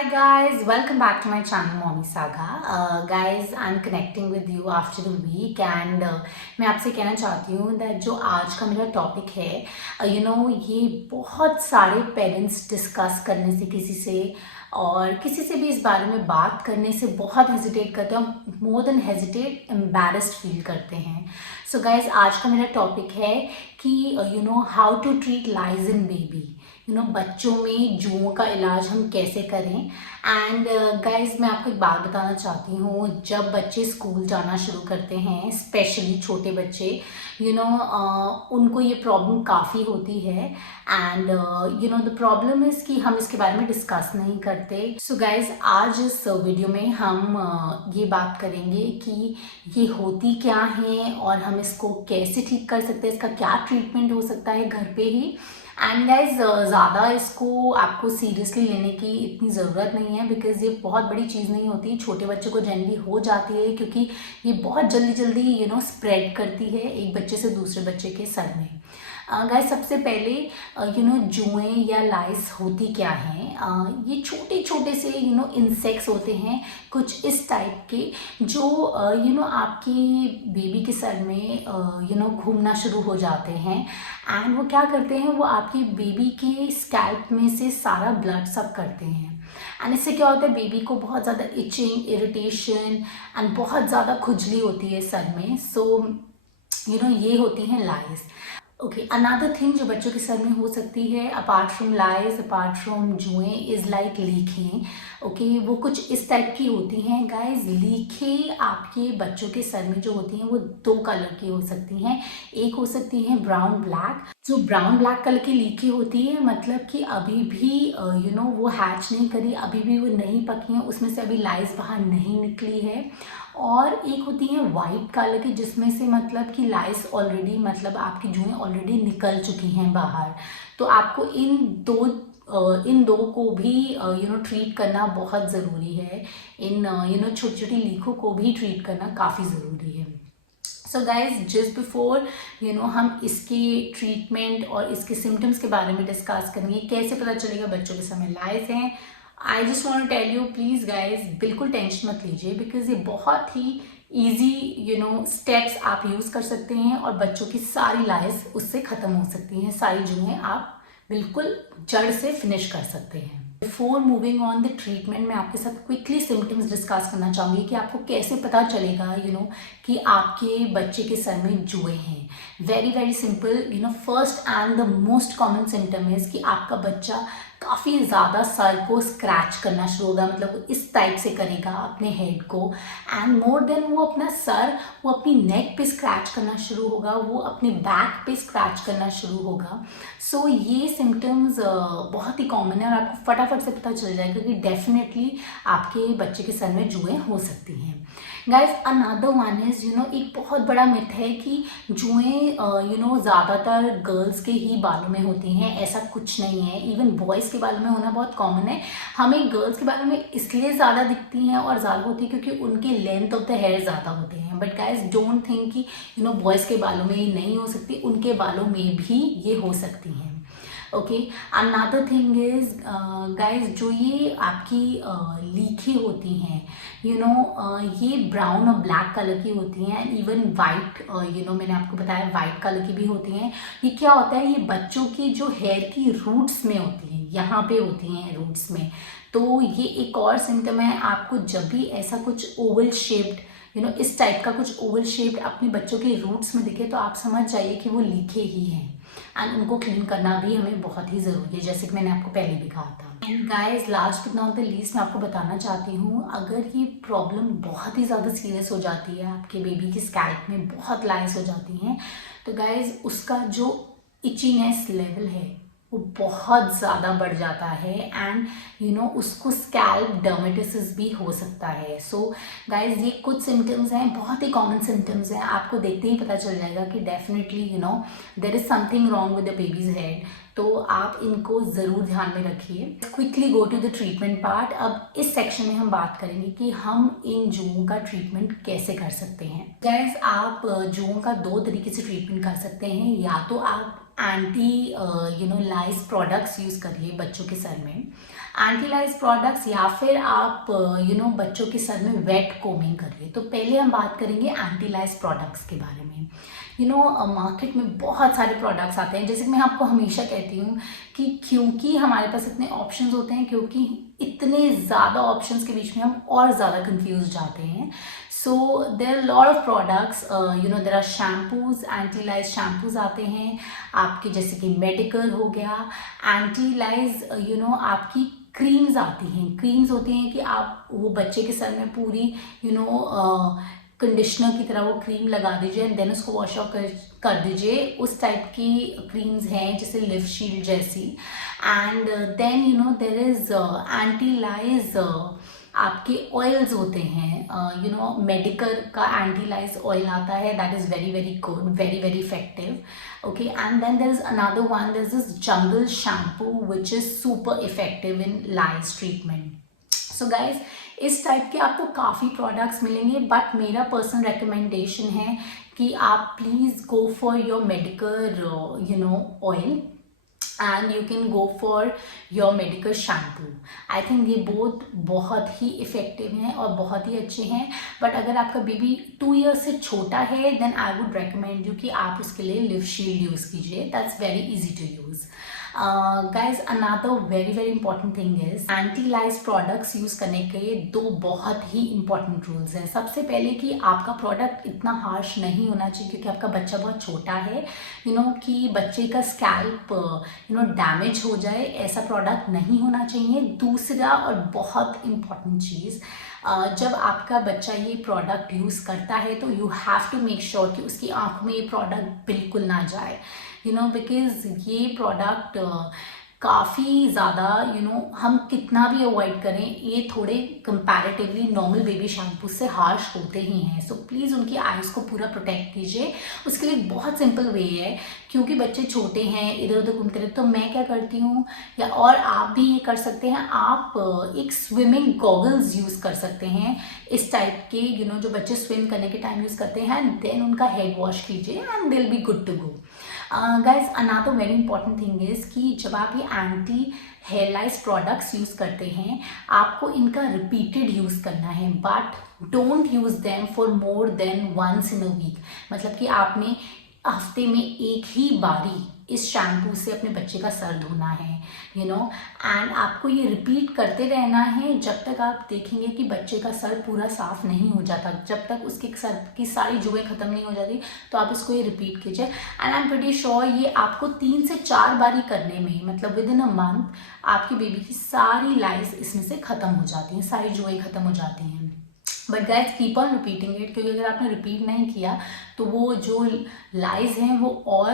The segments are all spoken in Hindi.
Hi guys, welcome back to my channel Mommy Saga. Guys, I'm connecting with you after a week and मैं आपसे कहना चाहती हूँ that जो आज का मेरा टॉपिक है ये बहुत सारे पेरेंट्स डिस्कस करने से किसी से और किसी से भी इस बारे में बात करने से बहुत हेजिटेट करते हैं, more than hesitate embarrassed feel करते हैं. सो गाइज आज का मेरा टॉपिक है कि how to treat lice in baby. बच्चों में जुओं का इलाज हम कैसे करें. एंड गाइज मैं आपको एक बात बताना चाहती हूँ, जब बच्चे स्कूल जाना शुरू करते हैं, स्पेशली छोटे बच्चे, उनको ये प्रॉब्लम काफ़ी होती है. एंड द प्रॉब्लम इज़ कि हम इसके बारे में डिस्कस नहीं करते. सो गाइज आज इस वीडियो में हम ये बात करेंगे कि ये होती क्या है और हम इसको कैसे ठीक कर सकते हैं, इसका क्या ट्रीटमेंट हो सकता है घर पे ही. एंड गाइज ज़्यादा इसको आपको सीरियसली लेने की इतनी ज़रूरत नहीं है, बिकॉज ये बहुत बड़ी चीज़ नहीं होती. छोटे बच्चे को जनरली हो जाती है क्योंकि ये बहुत जल्दी जल्दी स्प्रेड करती है एक बच्चे से दूसरे बच्चे के सर में. गाइस सबसे पहले जुएं या लाइस होती क्या हैं. ये छोटे छोटे से इंसेक्ट्स होते हैं कुछ इस टाइप के, जो आपके बेबी के सर में घूमना शुरू हो जाते हैं. एंड वो क्या करते हैं, वो आपके बेबी के स्कैल्प में से सारा ब्लड सक करते हैं. एंड इससे क्या होता है, बेबी को बहुत ज़्यादा इचिंग, इरिटेशन एंड बहुत ज़्यादा खुजली होती है सर में. सो ये होती हैं लाइस. ओके, अनदर थिंग जो बच्चों के सर में हो सकती है apart from lice, apart from जुएं, इज़ लाइक लीखें. ओके, वो कुछ इस टाइप की होती हैं गाइज. लीखें आपके बच्चों के सर में जो होती हैं वो दो कलर की हो सकती हैं. एक हो सकती है ब्राउन ब्लैक. जो ब्राउन ब्लैक कलर की लीखें होती है, मतलब कि अभी भी वो हैच नहीं करी, अभी भी वो नहीं पकी हैं, उसमें से अभी लाइज बाहर नहीं निकली है. और एक होती है वाइट कलर की, जिसमें से मतलब कि लाइस ऑलरेडी, मतलब आपकी जुएं ऑलरेडी निकल चुकी हैं बाहर. तो आपको इन दो को भी ट्रीट करना बहुत ज़रूरी है. इन छोटी छोटी लीखों को भी ट्रीट करना काफ़ी ज़रूरी है. सो गाइज जस्ट बिफोर हम इसके ट्रीटमेंट और इसके सिम्टम्स के बारे में डिस्कस करेंगे, कैसे पता चलेगा बच्चों के समय लाइस हैं. I just want to tell you, please guys बिल्कुल टेंशन मत लीजिए, बिकॉज ये बहुत ही ईजी स्टेप्स आप यूज़ कर सकते हैं और बच्चों की सारी लाइस उससे ख़त्म हो सकती हैं. सारी जुएं आप बिल्कुल जड़ से फिनिश कर सकते हैं. Before moving on the treatment, मैं आपके साथ क्विकली सिम्टम्स डिस्कस करना चाहूँगी कि आपको कैसे पता चलेगा कि आपके बच्चे के सर में जुएं हैं. Very very simple. First and the most common symptom is कि आपका बच्चा काफ़ी ज़्यादा सर को स्क्रैच करना शुरू होगा, मतलब इस टाइप से करेगा अपने हेड को. एंड मोर देन वो अपना सर, वो अपनी नेक पे स्क्रैच करना शुरू होगा, वो अपने बैक पे स्क्रैच करना शुरू होगा. सो ये सिम्टम्स बहुत ही कॉमन है और आपको फटाफट से पता चल जाएगा कि डेफिनेटली आपके बच्चे के सर में जुएं हो सकती हैं. गाइज अनदर वन इज एक बहुत बड़ा मिथ है कि जुएं ज़्यादातर गर्ल्स के ही बालों में होती हैं. ऐसा कुछ नहीं है. इवन बॉयज़ के बालों में होना बहुत कॉमन है. हमें गर्ल्स के बालों में इसलिए ज़्यादा दिखती हैं और ज़्यादा होती है क्योंकि उनके लेंथ ऑफ द हेयर ज़्यादा होते हैं. बट गाइज डोंट थिंक कि बॉयज़ के बालों में ये नहीं हो सकती, उनके बालों में भी ये हो सकती हैं. Okay, another thing is guys, जो ये आपकी लीखें होती हैं ये ब्राउन और ब्लैक कलर की होती हैं. इवन वाइट, मैंने आपको बताया वाइट कलर की भी होती हैं. ये क्या होता है, ये बच्चों की जो हेयर की रूट्स में होती हैं, यहाँ पे होती हैं रूट्स में. तो ये एक और सिम्टम है. आपको जब भी ऐसा कुछ ओवल शेप्ड इस टाइप का कुछ ओवल शेप्ड अपने बच्चों के रूट्स में दिखे, तो आप समझ जाइए कि वो लीखे ही हैं. एंड उनको क्लीन करना भी हमें बहुत ही ज़रूरी है, जैसे कि मैंने आपको पहले भी कहा था. And guys last but not the least, मैं आपको बताना चाहती हूँ, अगर ये प्रॉब्लम बहुत ही ज़्यादा सीरियस हो जाती है, आपके बेबी की स्कैल्प में बहुत लाइस हो जाती हैं, तो गाइज उसका जो इचीनेस लेवल है वो बहुत ज़्यादा बढ़ जाता है. एंड उसको स्कैल्प डर्मेटिसिस भी हो सकता है. सो गाइज ये कुछ सिम्टम्स हैं, बहुत ही कॉमन सिम्टम्स हैं. आपको देखते ही पता चल जाएगा कि definitely there is something wrong with the baby's head. तो आप इनको ज़रूर ध्यान में रखिए. Quickly go to the treatment part. अब इस सेक्शन में हम बात करेंगे कि हम इन जुओं का ट्रीटमेंट कैसे कर सकते हैं. गाइज आप जुओं का दो तरीके से ट्रीटमेंट कर सकते हैं. या तो आप एंटी लाइस प्रोडक्ट्स यूज़ करिए बच्चों के सर में. एंटी लाइज प्रोडक्ट्स या फिर आप बच्चों के सर में वेट कोमिंग करिए। तो पहले हम बात करेंगे एंटी लाइज प्रोडक्ट्स के बारे में। मार्केट में बहुत सारे प्रोडक्ट्स आते हैं, जैसे कि मैं आपको हमेशा कहती हूँ कि क्योंकि हमारे पास इतने ऑप्शंस होते हैं, क्योंकि इतने ज़्यादा ऑप्शंस के बीच में हम और ज़्यादा कंफ्यूज जाते हैं। So there are lot of products, there are shampoos, anti lice shampoos आते हैं आपके, जैसे कि मेडिकल हो गया। एंटी लाइज आपकी क्रीम्स आती हैं, क्रीम्स होती हैं कि आप वो बच्चे के सर में पूरी कंडीशनर की तरह वो क्रीम लगा दीजिए एंड देन उसको वॉश ऑफ कर दीजिए। उस टाइप की क्रीम्स हैं, जैसे लिव शील्ड जैसी। And then there is anti lice आपके ऑयल्स होते हैं, मेडिकल का एंटी लाइज ऑयल आता है, that is very very good, very very effective. Okay, and then there is another one, this is jungle shampoo which is super effective in lice treatment. So guys, इस टाइप के आपको काफ़ी प्रोडक्ट्स मिलेंगे, बट मेरा पर्सनल रिकमेंडेशन है कि आप please go for your medical oil and you can go for your medical shampoo. I think ये बहुत ही इफ़ेक्टिव हैं और बहुत ही अच्छे हैं। बट अगर आपका बेबी 2 ईयर्स से छोटा है then I would recommend you कि आप उसके लिए लिव शील्ड यूज़ कीजिए, that's very easy to use. Guys, another very very important thing is anti lice products use करने के 2 बहुत ही इंपॉर्टेंट रूल्स हैं। सबसे पहले कि आपका प्रोडक्ट इतना हार्श नहीं होना चाहिए, क्योंकि आपका बच्चा बहुत छोटा है, कि बच्चे का स्कैल्प डैमेज हो जाए, ऐसा प्रोडक्ट नहीं होना चाहिए। दूसरा और बहुत इंपॉर्टेंट चीज़, जब आपका बच्चा ये प्रोडक्ट यूज़ करता है तो you have to make sure कि उसकी आंख में ये प्रोडक्ट बिल्कुल ना जाए, बिकॉज ये प्रोडक्ट काफ़ी ज़्यादा हम कितना भी अवॉइड करें, ये थोड़े कंपैरेटिवली नॉर्मल बेबी शैम्पू से हार्श होते ही हैं। सो प्लीज़ उनकी आइज़ को पूरा प्रोटेक्ट कीजिए। उसके लिए बहुत सिंपल वे है, क्योंकि बच्चे छोटे हैं, इधर उधर घूमते रहते, तो मैं क्या करती हूँ, या और आप भी ये कर सकते हैं, आप एक स्विमिंग गॉगल्स यूज़ कर सकते हैं इस टाइप के, जो बच्चे स्विम करने के टाइम यूज़ करते हैं, देन उनका हेड वॉश कीजिए and they will be good to go. Guys, another very important thing is कि जब आप ये anti hair lice products use करते हैं, आपको इनका रिपीटेड यूज़ करना है, but don't use them for more than once in a week. मतलब कि आपने हफ्ते में एक ही बारी इस शैम्पू से अपने बच्चे का सर धोना है, एंड आपको ये रिपीट करते रहना है जब तक आप देखेंगे कि बच्चे का सर पूरा साफ नहीं हो जाता, जब तक उसके सर की सारी जुएं खत्म नहीं हो जाती, तो आप इसको ये रिपीट कीजिए। And I am pretty sure ये आपको 3 से 4 बारी करने में, मतलब विद इन अ मंथ, आपकी बेबी की सारी लाइज इसमें से खत्म हो जाती हैं, सारी जुएं खत्म हो जाती हैं। But guys, keep on repeating it, क्योंकि अगर आपने रिपीट नहीं किया तो वो जो लाइज हैं वो और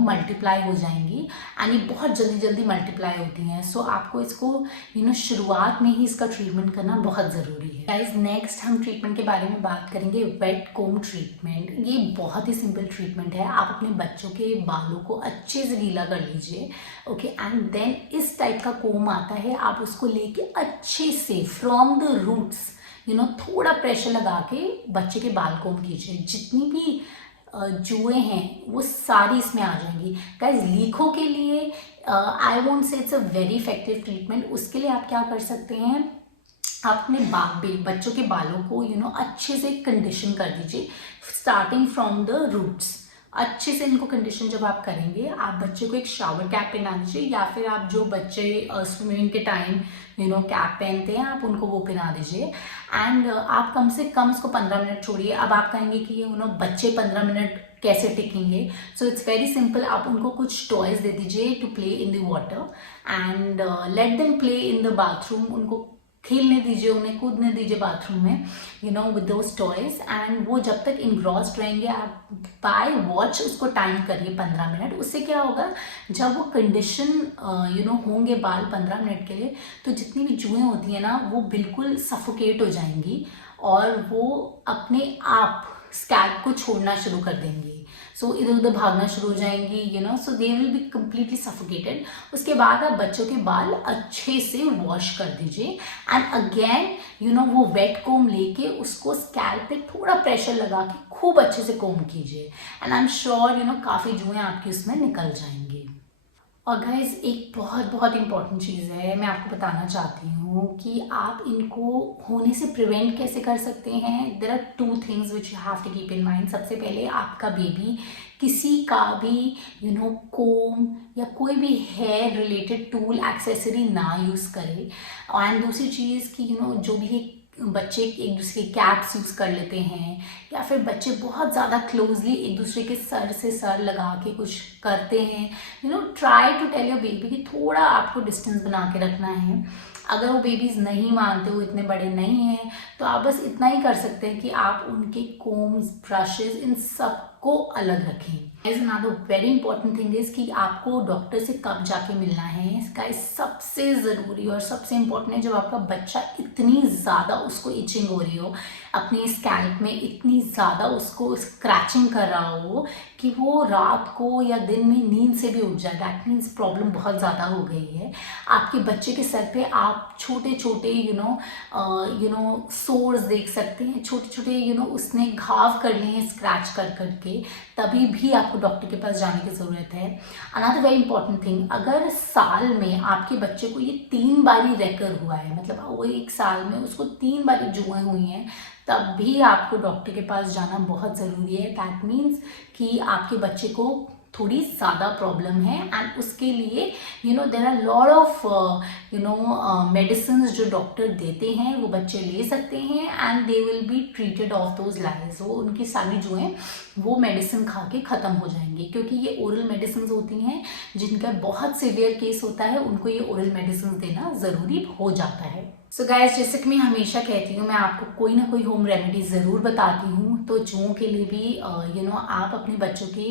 मल्टीप्लाई हो जाएंगी, एंड ये बहुत जल्दी जल्दी मल्टीप्लाई होती हैं। सो आपको इसको शुरुआत में ही इसका ट्रीटमेंट करना बहुत ज़रूरी है। गाइज, नेक्स्ट हम ट्रीटमेंट के बारे में बात करेंगे, वेट कोम ट्रीटमेंट। ये बहुत ही सिंपल ट्रीटमेंट है। आप अपने बच्चों के बालों को अच्छे से गीला कर लीजिए, ओके, एंड देन इस टाइप का कोम आता है, आप उसको लेके अच्छे से फ्रॉम द रूट्स थोड़ा प्रेशर लगा के बच्चे के बाल कोम कीजिए। जितनी भी जुएं हैं वो सारी इसमें आ जाएंगी। गाइज, लीखों के लिए I won't say it's a very effective treatment. उसके लिए आप क्या कर सकते हैं, आप अपने बच्चों के बालों को अच्छे से कंडीशन कर दीजिए, स्टार्टिंग फ्रॉम द रूट्स। अच्छे से इनको कंडीशन जब आप करेंगे, आप बच्चे को एक शावर कैप पहना दीजिए, या फिर आप जो बच्चे स्विमिंग के टाइम कैप पहनते हैं, आप उनको वो पहना दीजिए। एंड आप कम से कम इसको 15 मिनट छोड़िए। अब आप कहेंगे कि बच्चे 15 मिनट कैसे टिकेंगे, सो इट्स वेरी सिंपल। आप उनको कुछ टॉयज दे दीजिए to play in the water and let them play in the bathroom. उनको खेलने दीजिए, उन्हें कूदने दीजिए बाथरूम में, विद दोज टॉयज, एंड वो जब तक इनग्रॉस्ड रहेंगे, आप बाय वॉच उसको टाइम करिए 15 मिनट। उससे क्या होगा, जब वो कंडीशन होंगे बाल 15 मिनट के लिए, तो जितनी भी जुएं होती हैं ना, वो बिल्कुल सफोकेट हो जाएंगी और वो अपने आप स्कैल्प को छोड़ना शुरू कर देंगी। सो इधर उधर भागना शुरू हो जाएंगी, so they will be completely suffocated. उसके बाद आप बच्चों के बाल अच्छे से वॉश कर दीजिए, एंड अगेन वो वेट कोम लेके उसको स्कैल्प पे थोड़ा प्रेशर लगा के खूब अच्छे से कोम कीजिए, एंड आई एम श्योर काफ़ी जुएं आपकी उसमें निकल जाएंगी। और गाइज एक बहुत बहुत इम्पॉर्टेंट चीज़ है, मैं आपको बताना चाहती हूँ कि आप इनको होने से प्रिवेंट कैसे कर सकते हैं। There are two things which you have to keep in mind. सबसे पहले आपका बेबी किसी का भी कोम या कोई भी हेयर रिलेटेड टूल एक्सेसरी ना यूज़ करे। एंड दूसरी चीज़ कि जो भी बच्चे एक दूसरे के कैप्स यूज़ कर लेते हैं, या फिर बच्चे बहुत ज़्यादा क्लोजली एक दूसरे के सर से सर लगा के कुछ करते हैं। Try to tell your baby कि थोड़ा आपको डिस्टेंस बना के रखना है। अगर वो बेबीज़ नहीं मानते, वो इतने बड़े नहीं हैं, तो आप बस इतना ही कर सकते हैं कि आप उनके कोम्स, ब्रशेज, इन सब को अलग रखें। Is another very important thing is कि आपको डॉक्टर से कब जाके मिलना है। इसका सबसे ज़रूरी और सबसे इम्पोर्टेंट है जब आपका बच्चा इतनी ज़्यादा उसको इचिंग हो रही हो, अपनी स्कैल्प में इतनी ज़्यादा उसको स्क्रैचिंग कर रहा हो कि वो रात को या दिन में नींद से भी उठ जाए। दैट मीन्स प्रॉब्लम बहुत ज़्यादा हो गई है। आपके बच्चे के सर पे आप छोटे छोटे सोर्स देख सकते हैं, छोटे छोटे उसने घाव कर लिए हैं स्क्रैच कर करके, तभी भी आपको डॉक्टर के पास जाने की ज़रूरत है। अनदर वेरी इंपॉर्टेंट थिंग, अगर साल में आपके बच्चे को ये 3 बारी रेकर हुआ है, मतलब वो एक साल में उसको 3 बारी जुएँ हुई हैं, तब भी आपको डॉक्टर के पास जाना बहुत ज़रूरी है। दैट मीन्स कि आपके बच्चे को थोड़ी ज़्यादा प्रॉब्लम है। एंड उसके लिए there are lot of medicine जो डॉक्टर देते हैं, वो बच्चे ले सकते हैं and they will be treated of those lice. वो उनकी सारी जो हैं वो मेडिसिन खा के ख़त्म हो जाएंगे, क्योंकि ये ओरल मेडिसिन होती हैं जिनका बहुत सीवियर केस होता है, उनको ये ओरल मेडिसिन देना ज़रूरी हो जाता है। सो गाइस, जैसे कि मैं हमेशा कहती हूँ, मैं आपको कोई ना कोई होम रेमेडी ज़रूर बताती हूँ। तो जुओं के लिए भी आप अपने बच्चों के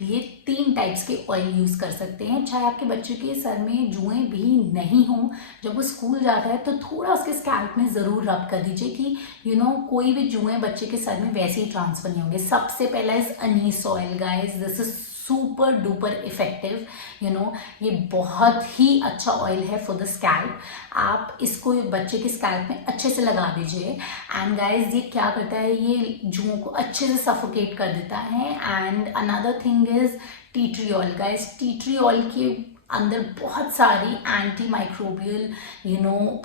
लिए 3 टाइप्स के ऑयल यूज़ कर सकते हैं। चाहे आपके बच्चे के सर में जुएं भी नहीं हों, जब वो स्कूल जाता है तो थोड़ा उसके स्कैल्प में ज़रूर रब कर दीजिए कि कोई भी जुएं बच्चे के सर में वैसे ही ट्रांसफर नहीं होंगे। सबसे पहला is anise oil guys, this is super duper effective. ये बहुत ही अच्छा ऑयल है फॉर द स्कैल्प। आप इसको बच्चे के स्कैल्प में अच्छे से लगा दीजिए। एंड गाइज ये क्या करता है, ये जुओं को अच्छे से सफोकेट कर देता है। And another thing is tea tree oil guys. Tea tree oil के अंदर बहुत सारी एंटी माइक्रोबियल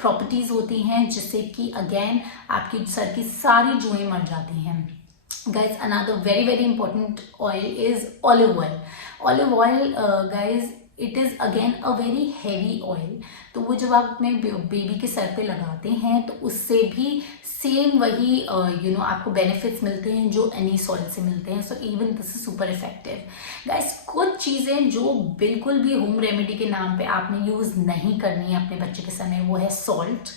प्रॉपर्टीज होती हैं, जिससे कि अगेन आपके सर की सारी जुएं मर जाती हैं। Guys, another very very important oil is olive oil. Olive oil, guys, it is again a very heavy oil. तो वो जब आप अपने बेबी के सर पे लगाते हैं तो उससे भी सेम वही आपको बेनिफिट्स मिलते हैं जो एनीस ऑयल से मिलते हैं। So even this is super effective. Guys, कुछ चीज़ें जो बिल्कुल भी होम रेमेडी के नाम पे आपने यूज़ नहीं करनी है अपने बच्चे के सर में, वो है सॉल्ट,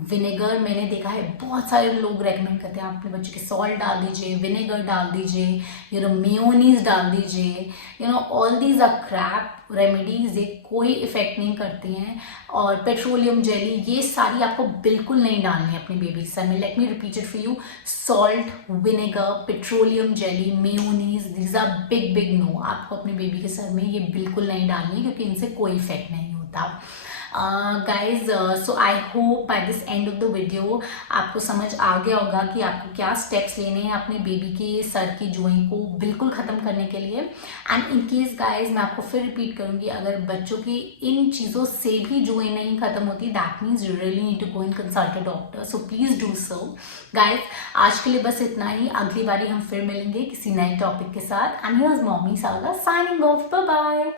विनेगर। मैंने देखा है बहुत सारे लोग रेकमेंड करते हैं आप अपने बच्चे के सॉल्ट डाल दीजिए, विनेगर डाल दीजिए, मेयोनीज डाल दीजिए। All these are crap remedies, ये कोई इफेक्ट नहीं करती हैं। और पेट्रोलियम जेली, ये सारी आपको बिल्कुल नहीं डालनी है अपने बेबी के सर में। Let me repeat it for you, salt, vinegar, petroleum jelly, mayonnaise, these are big big no. आपको अपने बेबी के सर में ये बिल्कुल नहीं डालनी है, क्योंकि इनसे कोई इफेक्ट नहीं होता। Guys, so I hope by this end of the video आपको समझ आ गया होगा कि आपको क्या स्टेप्स लेने हैं अपने बेबी के सर की जुएं को बिल्कुल ख़त्म करने के लिए। एंड इन केस गाइज, मैं आपको फिर रिपीट करूंगी, अगर बच्चों की इन चीज़ों से भी जुएं नहीं खत्म होती, that means you really need to go and consult a doctor. So please do so. Guys, आज के लिए बस इतना ही। अगली बारी हम फिर मिलेंगे किसी नए टॉपिक के साथ। And here's Mommy Saga signing off. Bye bye.